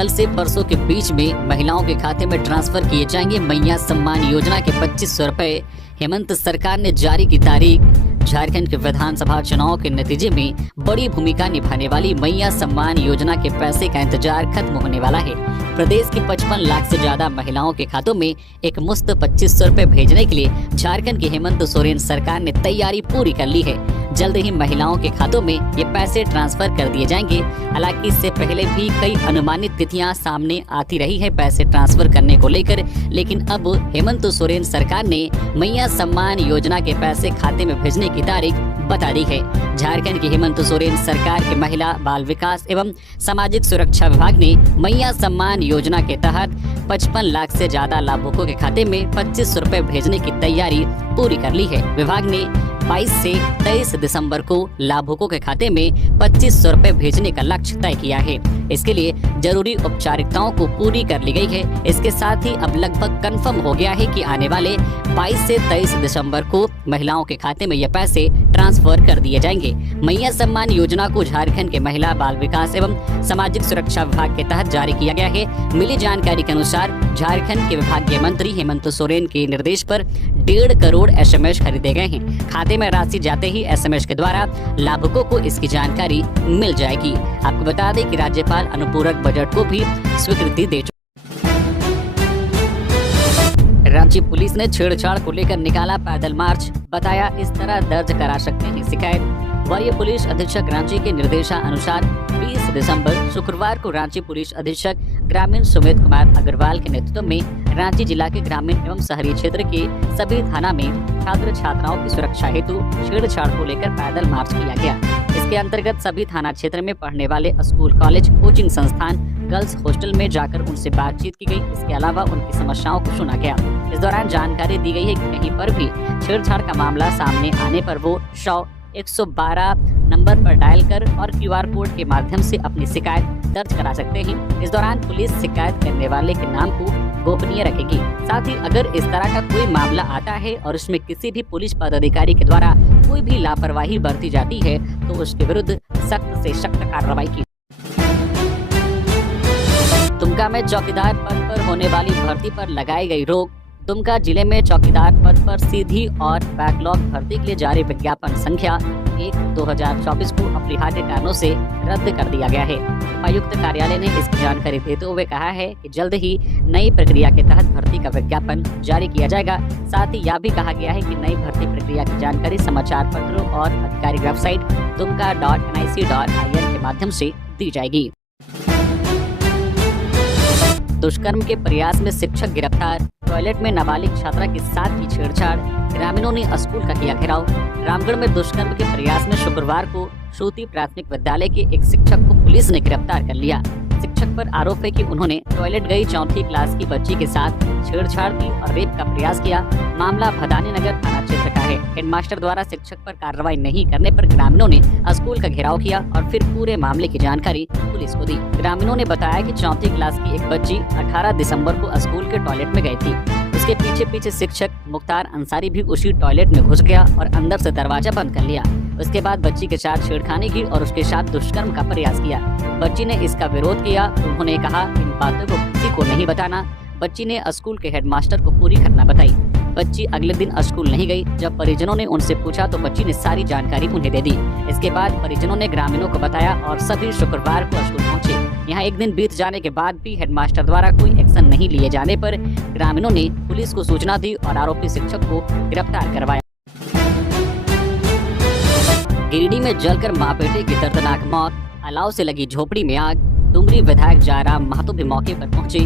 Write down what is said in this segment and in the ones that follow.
कल से परसों के बीच में महिलाओं के खाते में ट्रांसफर किए जाएंगे मैया सम्मान योजना के 2500 रुपए। हेमंत सरकार ने जारी की तारीख। झारखंड के विधानसभा चुनाव के नतीजे में बड़ी भूमिका निभाने वाली मैया सम्मान योजना के पैसे का इंतजार खत्म होने वाला है। प्रदेश की 55 लाख से ज्यादा महिलाओं के खातों में एक मुश्त 2500 रुपए भेजने के लिए झारखंड की हेमंत सोरेन सरकार ने तैयारी पूरी कर ली है। जल्द ही महिलाओं के खातों में ये पैसे ट्रांसफर कर दिए जाएंगे। हालांकि इससे पहले भी कई अनुमानित तिथियां सामने आती रही है पैसे ट्रांसफर करने को लेकर, लेकिन अब हेमंत सोरेन सरकार ने मैया सम्मान योजना के पैसे खाते में भेजने की तारीख बता दी है। झारखंड की हेमंत सोरेन सरकार के महिला बाल विकास एवं सामाजिक सुरक्षा विभाग ने मैया सम्मान योजना के तहत 55 लाख से ज्यादा लाभुकों के खाते में 2500 रुपए भेजने की तैयारी पूरी कर ली है। विभाग ने 22 से 23 दिसंबर को लाभुकों के खाते में 2500 रुपए भेजने का लक्ष्य तय किया है। इसके लिए जरूरी औपचारिकताओं को पूरी कर ली गई है। इसके साथ ही अब लगभग कंफर्म हो गया है कि आने वाले 22 से 23 दिसंबर को महिलाओं के खाते में ये पैसे ट्रांसफर कर दिए जाएंगे। मैया सम्मान योजना को झारखंड के महिला बाल विकास एवं सामाजिक सुरक्षा विभाग के तहत जारी किया गया है। मिली जानकारी के अनुसार झारखंड के विभागीय मंत्री हेमंत सोरेन के निर्देश पर 1.5 करोड़ SMS खरीदे गए हैं। खाते में राशि जाते ही SMS के द्वारा लाभुकों को इसकी जानकारी मिल जाएगी। आपको बता दें कि राज्यपाल अनुपूरक बजट को भी स्वीकृति दे चुके। रांची पुलिस ने छेड़छाड़ को लेकर निकाला पैदल मार्च, बताया इस तरह दर्ज करा सकते हैं शिकायत। वरीय पुलिस अधीक्षक रांची के निर्देशानुसार 20 दिसंबर शुक्रवार को रांची पुलिस अधीक्षक ग्रामीण सुमित कुमार अग्रवाल के नेतृत्व में रांची जिला के ग्रामीण एवं शहरी क्षेत्र के सभी थाना में छात्र छात्राओं की सुरक्षा हेतु छेड़छाड़ को लेकर पैदल मार्च किया गया। इसके अंतर्गत सभी थाना क्षेत्र में पढ़ने वाले स्कूल, कॉलेज, कोचिंग संस्थान, गर्ल्स हॉस्टल में जाकर उनसे बातचीत की गई। इसके अलावा उनकी समस्याओं को सुना गया। इस दौरान जानकारी दी गई है कि कहीं पर भी छेड़छाड़ का मामला सामने आने पर वो 100-112 नंबर पर डायल कर और QR कोड के माध्यम से अपनी शिकायत दर्ज करा सकते हैं। इस दौरान पुलिस शिकायत करने वाले के नाम को गोपनीय रखेगी। साथ ही अगर इस तरह का कोई मामला आता है और उसमें किसी भी पुलिस पदाधिकारी के द्वारा कोई भी लापरवाही बरती जाती है तो उसके विरुद्ध सख्त से सख्त कार्रवाई की। दुमका में चौकीदार पद पर होने वाली भर्ती पर लगाई गई रोक। दुमका जिले में चौकीदार पद पर सीधी और बैकलॉग भर्ती के लिए जारी विज्ञापन संख्या 1/2024 को अपरिहार्य कारणों से रद्द कर दिया गया है। उपायुक्त कार्यालय ने इसकी जानकारी देते हुए कहा है कि जल्द ही नई प्रक्रिया के तहत भर्ती का विज्ञापन जारी किया जाएगा। साथ ही यह भी कहा गया है कि नई भर्ती प्रक्रिया की जानकारी समाचार पत्रों और आधिकारिक वेबसाइट dumka.nic.in के माध्यम से दी जाएगी। दुष्कर्म के प्रयास में शिक्षक गिरफ्तार। टॉयलेट में नाबालिग छात्रा के साथ की छेड़छाड़, ग्रामीणों ने स्कूल का किया घेराव। रामगढ़ में दुष्कर्म के प्रयास में शुक्रवार को श्रुति प्राथमिक विद्यालय के एक शिक्षक को पुलिस ने गिरफ्तार कर लिया। शिक्षक पर आरोप है कि उन्होंने टॉयलेट गई 4वीं क्लास की बच्ची के साथ छेड़छाड़ की और रेप का प्रयास किया। मामला भदानी नगर थाना क्षेत्र का है। हेडमास्टर द्वारा शिक्षक पर कार्रवाई नहीं करने पर ग्रामीणों ने स्कूल का घेराव किया और फिर पूरे मामले की जानकारी पुलिस को दी। ग्रामीणों ने बताया कि 4वीं क्लास की एक बच्ची 18 दिसंबर को स्कूल के टॉयलेट में गई थी। उसके पीछे पीछे शिक्षक मुख्तार अंसारी भी उसी टॉयलेट में घुस गया और अंदर से दरवाजा बंद कर लिया। उसके बाद बच्ची के साथ छेड़खानी की और उसके साथ दुष्कर्म का प्रयास किया। बच्ची ने इसका विरोध किया। उन्होंने कहा इन बातों को किसी को नहीं बताना। बच्ची ने स्कूल के हेडमास्टर को पूरी घटना बताई। बच्ची अगले दिन स्कूल नहीं गई। जब परिजनों ने उनसे पूछा तो बच्ची ने सारी जानकारी उन्हें दे दी। इसके बाद परिजनों ने ग्रामीणों को बताया और सभी शुक्रवार को स्कूल पहुंचे। यहाँ एक दिन बीत जाने के बाद भी हेडमास्टर द्वारा कोई एक्शन नहीं लिए जाने पर ग्रामीणों ने पुलिस को सूचना दी और आरोपी शिक्षक को गिरफ्तार करवाया। गिरिडीह में जलकर मां बेटे की दर्दनाक मौत, अलाव से लगी झोपड़ी में आग। डुमरी विधायक जयराम महतो भी मौके पर पहुंचे।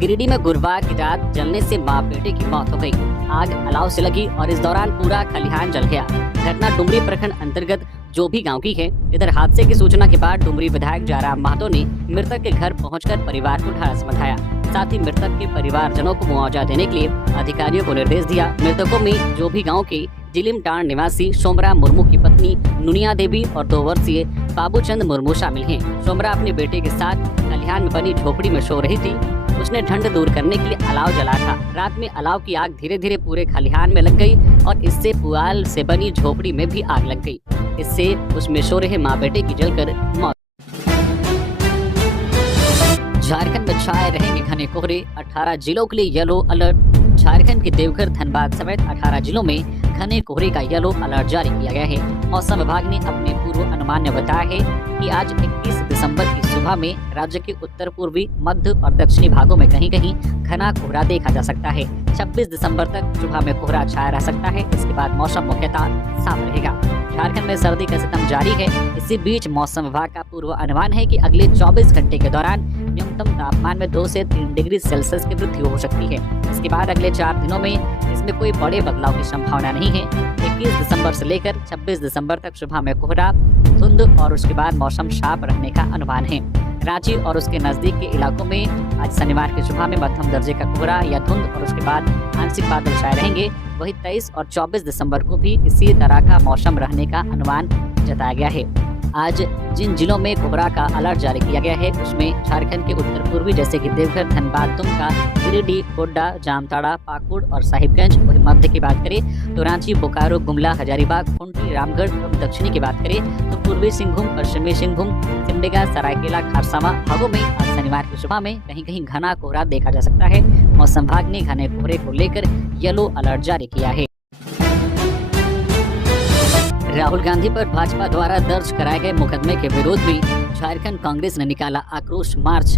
गिरिडीह में गुरुवार की रात जलने से मां बेटे की मौत हो गई। आग अलाव से लगी और इस दौरान पूरा खलिहान जल गया। घटना डुमरी प्रखंड अंतर्गत जोभी गांव की है। इधर हादसे की सूचना के बाद डुमरी विधायक जयराम महतो ने मृतक के घर पहुंचकर परिवार को ढाढस बंधाया। साथ ही मृतक के परिवारजनों को मुआवजा देने के लिए अधिकारियों को निर्देश दिया। मृतकों में जोभी गाँव के जिलिमटाण निवासी सोमरा मुर्मू की पत्नी नुनिया देवी और 2 वर्षीय बाबूचंद मुर्मू शामिल हैं। सोमरा अपने बेटे के साथ खलिहान में बनी झोपड़ी में सो रही थी। उसने ठंड दूर करने के लिए अलाव जलाया था। रात में अलाव की आग धीरे धीरे पूरे खलिहान में लग गई और इससे पुआल से बनी झोपड़ी में भी आग लग गई। इससे उसमें सो रहे माँ बेटे की जलकर मौत। झारखंड में छाए रहेंगे घने कोहरे, 18 जिलों के लिए येलो अलर्ट। झारखंड के देवघर, धनबाद समेत 18 जिलों में घने कोहरे का येलो अलर्ट जारी किया गया है। मौसम विभाग ने अपने पूर्व अनुमान में बताया है कि आज 21 दिसंबर की सुबह में राज्य के उत्तर पूर्वी, मध्य और दक्षिणी भागों में कहीं कहीं घना कोहरा देखा जा सकता है। 26 दिसंबर तक सुबह में कोहरा छाया रह सकता है। इसके बाद मौसम मुख्यतः साफ रहेगा। झारखंड में सर्दी का सितम जारी है। इसी बीच मौसम विभाग का पूर्व अनुमान है कि अगले 24 घंटे के दौरान न्यूनतम तापमान में 2 से 3 डिग्री सेल्सियस की वृद्धि हो सकती है। इसके बाद अगले 4 दिनों में इसमें कोई बड़े बदलाव की संभावना नहीं है। 21 दिसंबर से लेकर 26 दिसंबर तक सुबह में कोहरा, धुंध और उसके बाद मौसम साफ रहने का अनुमान है। रांची और उसके नजदीक के इलाकों में आज शनिवार की सुबह में मध्यम दर्जे का कोहरा या धुंध और उसके बाद आंशिक बादल छाए रहेंगे। वहीं 23 और 24 दिसंबर को भी इसी तरह का मौसम रहने का अनुमान जताया गया है। आज जिन जिलों में कोहरा का अलर्ट जारी किया गया है उसमें झारखंड के उत्तर पूर्वी जैसे कि देवघर, धनबाद, दुमका, गिरिडीह, गोड्डा, जामताड़ा, पाकुड़ और साहिबगंज। वहीं मध्य की बात करें तो रांची, बोकारो, गुमला, हजारीबाग, खूंटी, रामगढ़। दक्षिणी की बात करें तो पूर्वी सिंहभूम, पश्चिमी सिंहभूम, सिमडेगा, सरायकेला, खरसावां भागों में आज शनिवार की सुबह में कहीं कहीं घना कोहरा देखा जा सकता है। मौसम विभाग ने घने कोहरे को लेकर येलो अलर्ट जारी किया है। राहुल गांधी पर भाजपा द्वारा दर्ज कराए गए मुकदमे के विरोध में झारखंड कांग्रेस ने निकाला आक्रोश मार्च।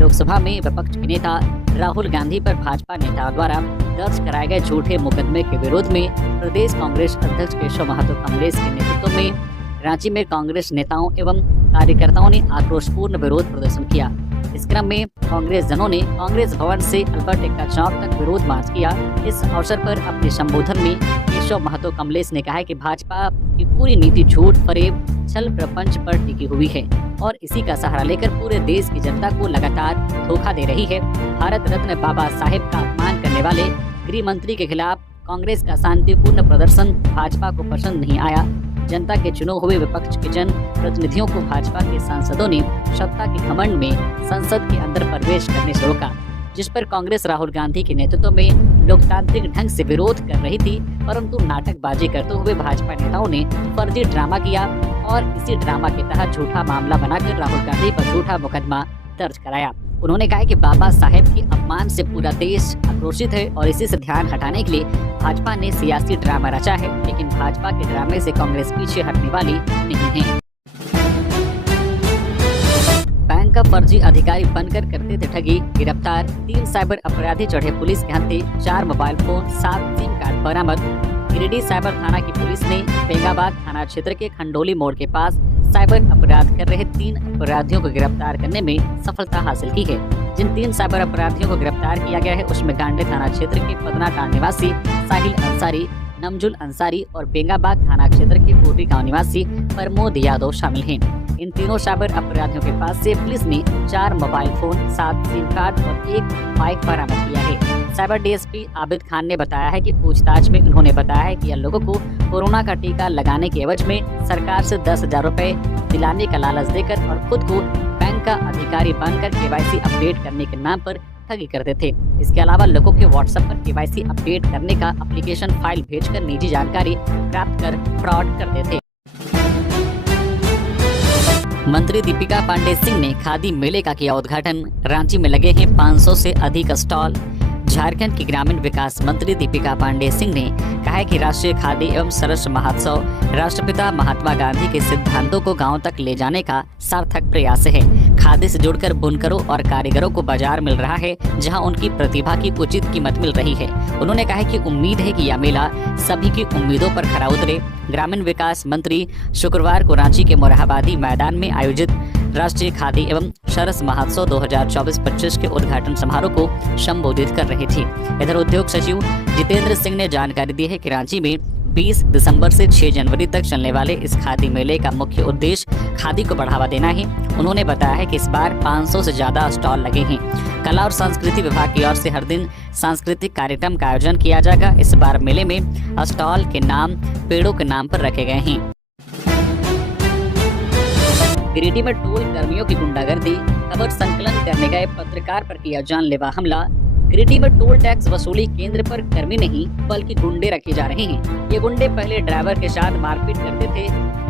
लोकसभा में विपक्ष के नेता राहुल गांधी पर भाजपा नेताओं द्वारा दर्ज कराए गए झूठे मुकदमे के विरोध में प्रदेश कांग्रेस अध्यक्ष केशव महतो कमलेश के नेतृत्व में रांची में कांग्रेस नेताओं एवं कार्यकर्ताओं ने आक्रोशपूर्ण विरोध प्रदर्शन किया। इस क्रम में कांग्रेस जनों ने कांग्रेस भवन से अल्बर्ट एक्का चौक तक विरोध मार्च किया। इस अवसर पर अपने संबोधन में केशव महतो कमलेश ने कहा कि भाजपा की पूरी नीति झूठ, फरेब, छल प्रपंच पर टिकी हुई है और इसी का सहारा लेकर पूरे देश की जनता को लगातार धोखा दे रही है। भारत रत्न बाबा साहेब का अपमान करने वाले गृह मंत्री के खिलाफ कांग्रेस का शांतिपूर्ण प्रदर्शन भाजपा को पसंद नहीं आया। जनता के चुने हुए विपक्ष के जन प्रतिनिधियों को भाजपा के सांसदों ने सत्ता के घमंड में संसद के अंदर प्रवेश करने से रोका, जिस पर कांग्रेस राहुल गांधी के नेतृत्व में लोकतांत्रिक ढंग से विरोध कर रही थी। परंतु नाटकबाजी करते हुए भाजपा नेताओं ने फर्जी ड्रामा किया और इसी ड्रामा के तहत झूठा मामला बनाकर राहुल गांधी पर झूठा मुकदमा दर्ज कराया। उन्होंने कहा कि बाबा साहेब के अपमान से पूरा देश आक्रोशित है और इसी से ध्यान हटाने के लिए भाजपा ने सियासी ड्रामा रचा है, लेकिन भाजपा के ड्रामे से कांग्रेस पीछे हटने वाली नहीं है। बैंक का फर्जी अधिकारी बनकर करते थे ठगी, गिरफ्तार 3 साइबर अपराधी चढ़े पुलिस के हत्थे, 4 मोबाइल फोन, 7 सिम कार्ड बरामद। गिरिडीह साइबर थाना की पुलिस ने बेंगाबाद थाना क्षेत्र के खंडोली मोड़ के पास साइबर अपराध कर रहे 3 अपराधियों को गिरफ्तार करने में सफलता हासिल की है। जिन 3 साइबर अपराधियों को गिरफ्तार किया गया है उसमें गांडे थाना क्षेत्र के पदनाटांड निवासी साहिल अंसारी, नमजुल अंसारी और बेंगाबाद थाना क्षेत्र के पूर्वी गांव निवासी प्रमोद यादव शामिल हैं। इन तीनों साइबर अपराधियों के पास से पुलिस ने 4 मोबाइल फोन, 7 सिम कार्ड और 1 बाइक बरामद किया है। साइबर डीएसपी आबिद खान ने बताया है कि पूछताछ में उन्होंने बताया है कि लोगों को कोरोना का टीका लगाने के एवज में सरकार से 10,000 रुपए दिलाने का लालच देकर और खुद को बैंक का अधिकारी बनकर केवाईसी अपडेट करने के नाम पर ठगी करते थे। इसके अलावा लोगों के व्हाट्सएप पर केवाईसी अपडेट करने का एप्लीकेशन फाइल भेजकर निजी जानकारी प्राप्त कर फ्रॉड करते थे। मंत्री दीपिका पांडे सिंह ने खादी मेले का किया उद्घाटन। रांची में लगे हैं 500 से अधिक स्टॉल। झारखंड की ग्रामीण विकास मंत्री दीपिका पांडे सिंह ने कहा है कि राष्ट्रीय खादी एवं सरस महोत्सव राष्ट्रपिता महात्मा गांधी के सिद्धांतों को गांव तक ले जाने का सार्थक प्रयास है। खादी से जुड़कर बुनकरों और कारीगरों को बाजार मिल रहा है, जहां उनकी प्रतिभा की उचित कीमत मिल रही है। उन्होंने कहा कि उम्मीद है कि यह मेला सभी की उम्मीदों पर खरा उतरे। ग्रामीण विकास मंत्री शुक्रवार को रांची के मोरहाबादी मैदान में आयोजित राष्ट्रीय खादी एवं सरस महोत्सव 2024-25 के उद्घाटन समारोह को संबोधित कर रहे थे। इधर उद्योग सचिव जितेंद्र सिंह ने जानकारी दी है कि रांची में 20 दिसंबर से 6 जनवरी तक चलने वाले इस खादी मेले का मुख्य उद्देश्य खादी को बढ़ावा देना है। उन्होंने बताया है कि इस बार 500 से ज्यादा स्टॉल लगे हैं। कला और संस्कृति विभाग की ओर से हर दिन सांस्कृतिक कार्यक्रम का आयोजन किया जाएगा। इस बार मेले में स्टॉल के नाम पेड़ों के नाम पर रखे गए हैं। गिरिडीह में टोल कर्मियों की गुंडागर्दी, खबर संकलन करने गए पत्रकार पर किया जानलेवा हमला। गिरिडीह में टोल टैक्स वसूली केंद्र पर कर्मी नहीं बल्कि गुंडे रखे जा रहे हैं। ये गुंडे पहले ड्राइवर के साथ मारपीट करते थे,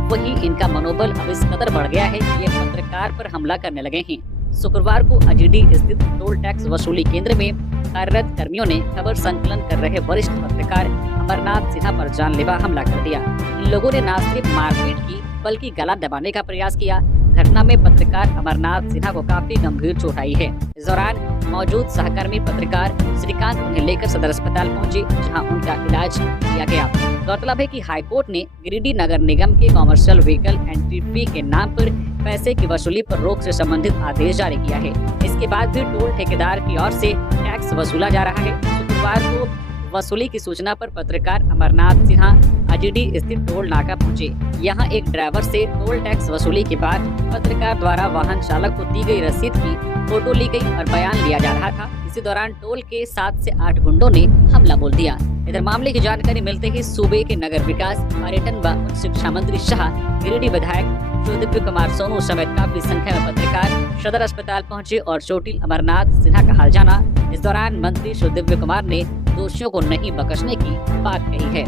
वही इनका मनोबल अब इस कदर बढ़ गया है कि ये पत्रकार पर हमला करने लगे हैं। शुक्रवार को अजीडी स्थित टोल टैक्स वसूली केंद्र में कार्यरत कर्मियों ने खबर संकलन कर रहे वरिष्ठ पत्रकार अमरनाथ सिन्हा पर जानलेवा हमला कर दिया। इन लोगों ने न सिर्फ मारपीट की बल्कि गला दबाने का प्रयास किया। घटना में पत्रकार अमरनाथ सिन्हा को काफी गंभीर चोट आई है। इस दौरान मौजूद सहकर्मी पत्रकार श्रीकांत उन्हें लेकर सदर अस्पताल पहुंचे, जहां उनका इलाज किया गया। गौरतलब है कि हाईकोर्ट ने गिरिडीह नगर निगम के कॉमर्शियल व्हीकल एंट्री फी के नाम पर पैसे की वसूली पर रोक से संबंधित आदेश जारी किया है। इसके बाद भी टोल ठेकेदार की ओर से टैक्स वसूला जा रहा है। शुक्रवार को वसूली की सूचना पर पत्रकार अमरनाथ सिन्हा अजीडी स्थित टोल नाका पहुंचे। यहां एक ड्राइवर से टोल टैक्स वसूली के बाद पत्रकार द्वारा वाहन चालक को दी गई रसीद की फोटो ली गई और बयान लिया जा रहा था। इसी दौरान टोल के 7 से 8 गुंडों ने हमला बोल दिया। इधर मामले की जानकारी मिलते ही सूबे के नगर विकास, पर्यटन व उच्च शिक्षा मंत्री शाह, गिरिडीह विधायक दिव्य कुमार सोनू समेत काफी संख्या में पत्रकार सदर अस्पताल पहुंचे और चोटिल अमरनाथ सिन्हा का हाल जाना। इस दौरान मंत्री दिव्य कुमार ने दोषियों को नहीं बख्शने की बात कही है।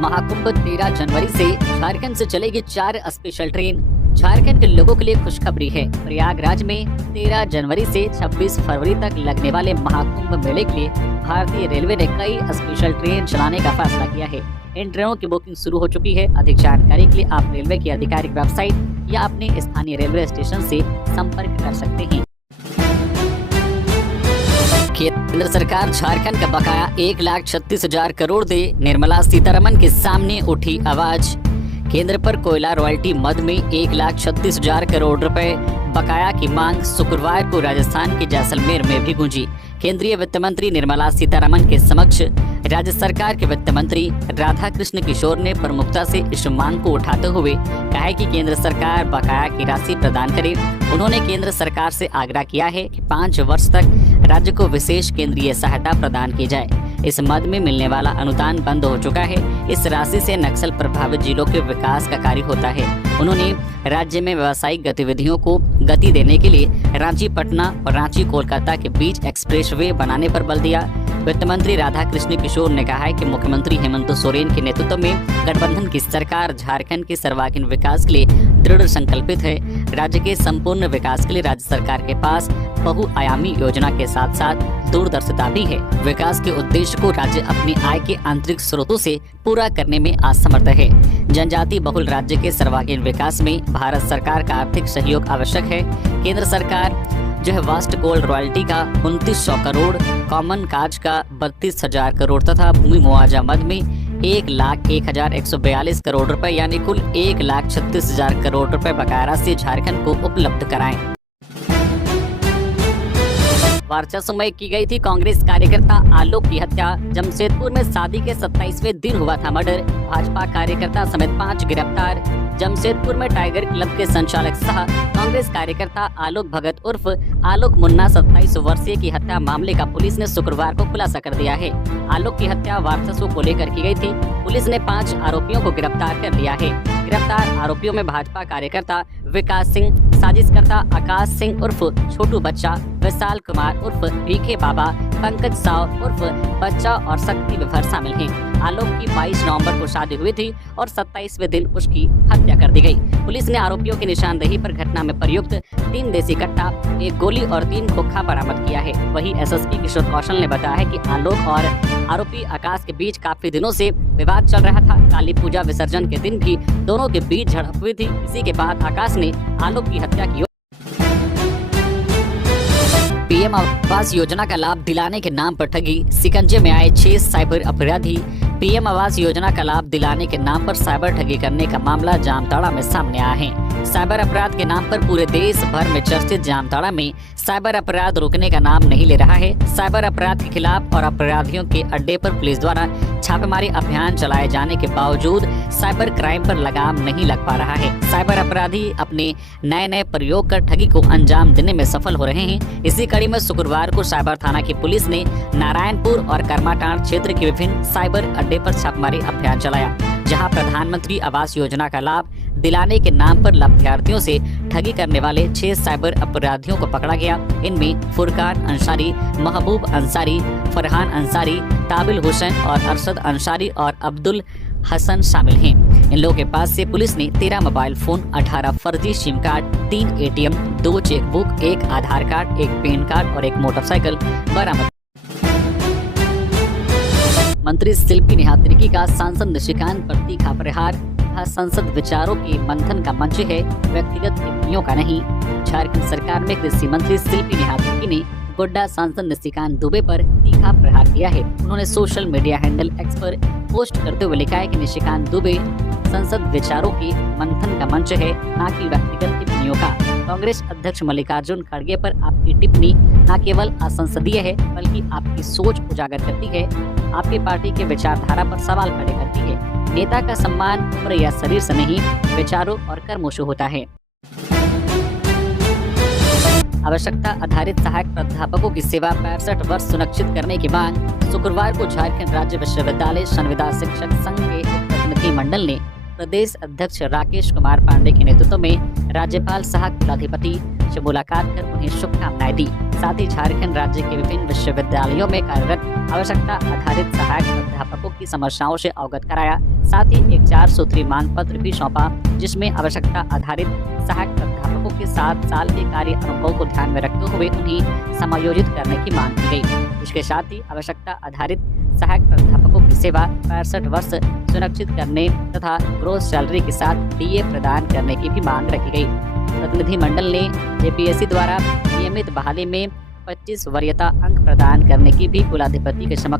महाकुंभ 13 जनवरी से झारखंड से चलेगी 4 स्पेशल ट्रेन। झारखंड के लोगों के लिए खुशखबरी है। प्रयागराज में 13 जनवरी से 26 फरवरी तक लगने वाले महाकुंभ मेले के लिए भारतीय रेलवे ने कई स्पेशल ट्रेन चलाने का फैसला किया है। इन ट्रेनों की बुकिंग शुरू हो चुकी है। अधिक जानकारी के लिए आप रेलवे की आधिकारिक वेबसाइट या अपने स्थानीय रेलवे स्टेशन से संपर्क कर सकते हैं। केंद्र सरकार झारखंड का बकाया 1,36,000 करोड़ दे, निर्मला सीतारमण के सामने उठी आवाज। केंद्र पर कोयला रॉयल्टी मद में 1,36,000 करोड़ रुपए बकाया की मांग शुक्रवार को राजस्थान के जैसलमेर में भी गूंजी। केंद्रीय वित्त मंत्री निर्मला सीतारमण के समक्ष राज्य सरकार के वित्त मंत्री राधाकृष्ण किशोर ने प्रमुखता से इस मांग को उठाते हुए कहा है कि केंद्र सरकार बकाया की राशि प्रदान करे। उन्होंने केंद्र सरकार से आग्रह किया है कि 5 वर्ष तक राज्य को विशेष केंद्रीय सहायता प्रदान की जाए। इस मद में मिलने वाला अनुदान बंद हो चुका है। इस राशि से नक्सल प्रभावित जिलों के विकास का कार्य होता है। उन्होंने राज्य में व्यावसायिक गतिविधियों को गति देने के लिए रांची पटना और रांची कोलकाता के बीच एक्सप्रेसवे बनाने पर बल दिया। वित्त मंत्री राधाकृष्ण किशोर ने कहा है कि मुख्यमंत्री हेमंत सोरेन के नेतृत्व में गठबंधन की सरकार झारखंड के सर्वांगीण विकास के लिए दृढ़ संकल्पित है। राज्य के संपूर्ण विकास के लिए राज्य सरकार के पास बहुआयामी योजना के साथ साथ दूरदर्शिता भी है। विकास के उद्देश्य को राज्य अपनी आय के आंतरिक स्रोतों से पूरा करने में असमर्थ है। जनजाति बहुल राज्य के सर्वांगीण विकास में भारत सरकार का आर्थिक सहयोग आवश्यक है। केंद्र सरकार जो है वास्ट गोल्ड रॉयल्टी का 2900 करोड़, कॉमन काज का 32,000 करोड़ तथा भूमि मुआवजा मद में 1,01,142 करोड़ रुपए यानी कुल 1,36,000 करोड़ रुपए बकाया राशि झारखंड को उपलब्ध कराएं। वर्चस्व में की गई थी कांग्रेस कार्यकर्ता आलोक की हत्या। जमशेदपुर में शादी के 27वें दिन हुआ था मर्डर। भाजपा कार्यकर्ता समेत 5 गिरफ्तार। जमशेदपुर में टाइगर क्लब के संचालक सह कांग्रेस कार्यकर्ता आलोक भगत उर्फ आलोक मुन्ना 27 वर्षीय की हत्या मामले का पुलिस ने शुक्रवार को खुलासा कर दिया है। आलोक की हत्या वर्चस्व को लेकर की गई थी। पुलिस ने 5 आरोपियों को गिरफ्तार कर लिया है। गिरफ्तार आरोपियों में भाजपा कार्यकर्ता विकास सिंह, साजिशकर्ता आकाश सिंह उर्फ छोटू बच्चा, विशाल कुमार उर्फ भीखे बाबा, पंकज साव उर्फ बच्चा और शक्ति विभर शामिल हैं। आलोक की 22 नवंबर को शादी हुई थी और 27वें दिन उसकी हत्या कर दी गई। पुलिस ने आरोपियों की निशानदेही पर घटना में प्रयुक्त 3 देसी कट्टा, 1 गोली और 3 खोखा बरामद किया है। वहीं एसएसपी किशोर कौशल ने बताया है कि आलोक और आरोपी आकाश के बीच काफी दिनों से विवाद चल रहा था। काली पूजा विसर्जन के दिन भी दोनों के बीच झड़प हुई थी। इसी के बाद आकाश ने आलोक की हत्या की। पीएम आवास योजना का लाभ दिलाने के नाम पर ठगी, शिकंजे में आए 6 साइबर अपराधी। पीएम आवास योजना का लाभ दिलाने के नाम पर साइबर ठगी करने का मामला जामताड़ा में सामने आया है। साइबर अपराध के नाम पर पूरे देश भर में चर्चित जामताड़ा में साइबर अपराध रुकने का नाम नहीं ले रहा है। साइबर अपराध के खिलाफ और अपराधियों के अड्डे पर पुलिस द्वारा छापेमारी अभियान चलाए जाने के बावजूद साइबर क्राइम पर लगाम नहीं लग पा रहा है। साइबर अपराधी अपने नए प्रयोग कर ठगी को अंजाम देने में सफल हो रहे हैं। इसी कड़ी में शुक्रवार को साइबर थाना की पुलिस ने नारायणपुर और कर्माटांड़ क्षेत्र के विभिन्न साइबर अड्डे पर छापेमारी अभियान चलाया, जहां प्रधानमंत्री आवास योजना का लाभ दिलाने के नाम पर लाभार्थियों से ठगी करने वाले 6 साइबर अपराधियों को पकड़ा गया। इनमें फुरकान अंसारी, महबूब अंसारी, फरहान अंसारी, ताबिल हुसैन और अरशद अंसारी और अब्दुल हसन शामिल हैं। इन लोगों के पास से पुलिस ने 13 मोबाइल फोन, 18 फर्जी सिम कार्ड, 3 एटीएम, 2 चेकबुक, 1 आधार कार्ड, 1 पैन कार्ड और 1 मोटरसाइकिल बरामद। मंत्री शिल्पी नेहा तिर्की का सांसद निशिकांत पर तीखा प्रहार। संसद विचारों के मंथन का मंच है, व्यक्तिगत टिप्पणियों का नहीं। झारखंड सरकार में कृषि मंत्री शिल्पी नेहा तिर्की ने गोड्डा सांसद निशिकांत दुबे पर तीखा प्रहार किया है। उन्होंने सोशल मीडिया हैंडल एक्स पर पोस्ट करते हुए लिखा है कि निशिकांत दुबे संसद विचारों के मंथन का मंच है, न कि व्यक्तिगत टिप्पणियों का। कांग्रेस अध्यक्ष मल्लिकार्जुन खड़गे पर आपकी टिप्पणी न केवल असंसदीय है, बल्कि आपकी सोच उजागर करती है, आपकी पार्टी के विचारधारा पर सवाल खड़े करती है। नेता का सम्मान उम्र या शरीर से नहीं, विचारों और कर्मों से होता है। आवश्यकता आधारित सहायक प्राध्यापकों की सेवा 65 वर्ष सुनिश्चित करने की मांग। शुक्रवार को झारखंड राज्य विश्वविद्यालय संविदा शिक्षक संघ के एक प्रतिनिधि मंडल ने प्रदेश अध्यक्ष राकेश कुमार पांडे के नेतृत्व में राज्यपाल सह कुलाधिपति से मुलाकात कर उन्हें शुभकामनाएं दी। साथ ही झारखंड राज्य के विभिन्न विश्वविद्यालयों में कार्यरत आवश्यकता आधारित सहायक प्राध्यापकों की समस्याओं से अवगत कराया। साथ ही एक 4 सूत्री मांग पत्र भी सौंपा, जिसमें आवश्यकता आधारित सहायक प्राध्यापकों के 7 साल के कार्य अनुभव को ध्यान में रखते हुए उन्हें समायोजित करने की मांग की गई। इसके साथ ही आवश्यकता आधारित सहायक प्राध्यापकों की सेवा 65 वर्ष सुनिश्चित करने तथा ग्रोस सैलरी के साथ डीए प्रदान करने की भी मांग रखी गई। प्रतिनिधि मंडल ने जेपीएससी द्वारा नियमित बहाली में 25 वरीयता अंक प्रदान करने की भी कुलाधिपति के समक्ष